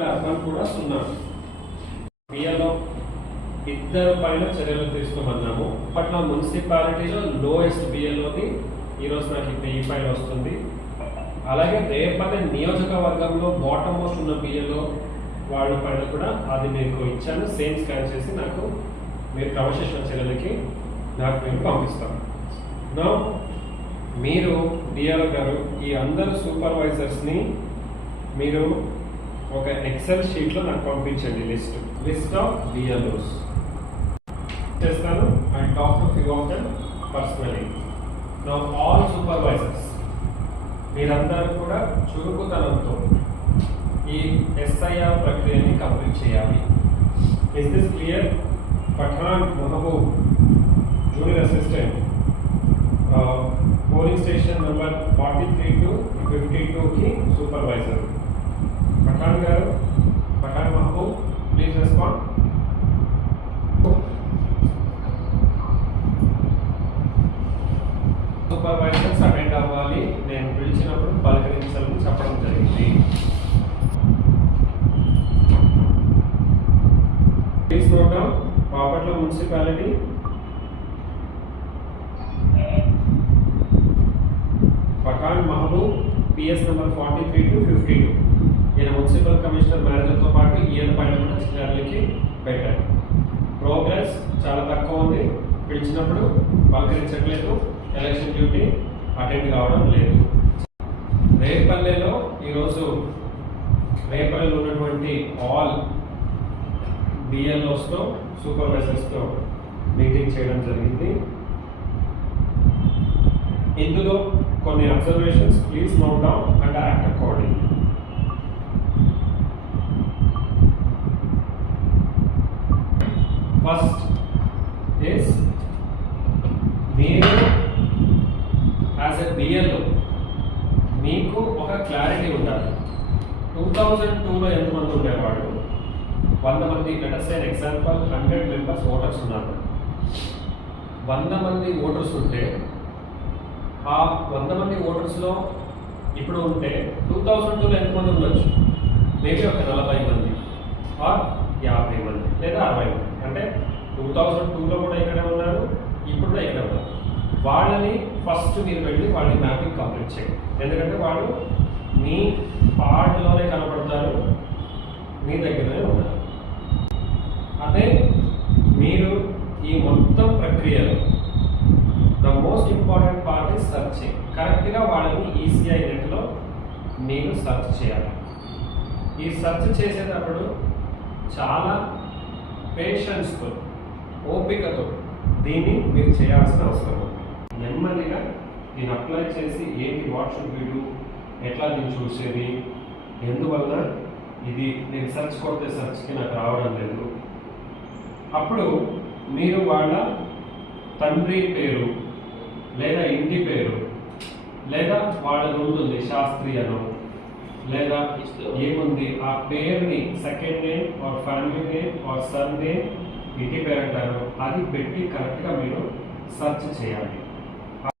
Total urban కూడా 0. BLO ఇద్దరు పైన చర్యలు తీసుకోమన్నాము. అప్పట్లో మున్సిపాలిటీలో లోయెస్ట్ బిఎల్ఓది ఈరోజు నాకు 1000 ఫైల్ వస్తుంది. అలాగే రేపల్లె నియోజకవర్గంలో బాటమ్ మోస్ట్ ఉన్న బిఎల్ఓ వాళ్ళ పైన కూడా అది మీకు ఇచ్చాను. సేమ్ స్కాన్ చేసి నాకు మీరు క్రమశిక్షణ చర్యలకి నాకు మీరు పంపిస్తాను. నా మీరు డిఆర్ఓ గారు ఈ అందరు సూపర్వైజర్స్ని మీరు ఒక ఎక్సెల్ షీట్లో నాకు పంపించండి. లిస్ట్ ఆఫ్ డిఎల్ఓస్ చేస్తాను. I talk to few of them personally. నా ఆల్ సూపర్వైజర్స్ మీరందరూ కూడా చురుకుతనంతో ఈ ఎస్ఐఆర్ ప్రక్రియని కంప్లీట్ చేయాలి. Is this clear? Pathan Mahboob junior assistant polling station number 43 to 52కి సూపర్వైజర్. పఠాన్ గారు, Pathan Mahboob please respond. Supervisors attend అవ్వాలి. నేను పిలిచినప్పుడు పలకరించాలని చెప్పడం జరిగింది. Please note down. Bapatla municipality Pathan Mahboob PS number 43 to 52. ఈయన మున్సిపల్ కమిషనర్ మేనేజర్తో పాటు ఈయన పైన కూడా చర్యలకి పెట్టారు. ప్రోగ్రెస్ చాలా తక్కువ ఉంది. పిలిచినప్పుడు పలకరించట్లేదు. ఎలక్షన్ డ్యూటీ అటెండ్ కావడం లేదు. రేపల్లెలో ఈరోజు రేపల్లెలో ఉన్నటువంటి ఆల్ బిఎల్ఓస్తో సూపర్వైజర్స్తో మీటింగ్ చేయడం జరిగింది. ఇందులో కొన్ని observations please note down and act according. First is మీరు యాజ్ ఎ బిఎల్ఓ మీకు ఒక క్లారిటీ ఉండాలి. 2002లో ఎంతమంది ఉండేవాళ్ళు? 100 మంది. Let's say example 100 members voters ఉన్నారు. 100 మంది ఓటర్స్ ఉంటే ఆ 100 మంది ఓటర్స్లో ఇప్పుడు ఉంటే 2002లో ఎంతమంది ఉండొచ్చు? మేబీ ఒక 40 మంది ఆర్ 50 మంది లేదా 60 మంది. అంటే 2002లో కూడా ఇక్కడే ఉన్నారు, ఇప్పుడు కూడా ఇక్కడే ఉన్నారు. వాళ్ళని ఫస్ట్ మీరు వెళ్ళి వాళ్ళని మ్యాపింగ్ కంప్లీట్ చేయండి. ఎందుకంటే వాళ్ళు మీ పార్ట్లోనే కనపడతారు, మీ దగ్గరనే ఉన్నారు. అదే మీరు ఈ మొత్తం ప్రక్రియలో the most important part is searching. కరెక్ట్గా వాళ్ళని ఈసీఐ నెట్లో మీరు సెర్చ్ చేయాలి. ఈ సెర్చ్ చేసేటప్పుడు చాలా పేషెన్స్తో, ఓపికతో దీన్ని మీరు చేయాల్సిన అవసరం ఉంది. నెమ్మదిగా దీన్ని అప్లై చేసి ఏంటి, వాట్ షుడ్ బి డూ, ఎట్లా దీన్ని చూసేది, ఎందువల్ల ఇది నేను సెర్చ్ కొడితే సెర్చ్కి నాకు రావడం లేదు. అప్పుడు మీరు వాళ్ళ తండ్రి పేరు లేదా ఇంటి పేరు లేదా వాళ్ళ ఉంటుంది శాస్త్రీయను లేదా ఏముంది ఆ పేరుని second name or family name or sun name ఇంటి పేరు అంటారు, అది పెట్టి కరెక్ట్గా మీరు సెర్చ్ చేయాలి.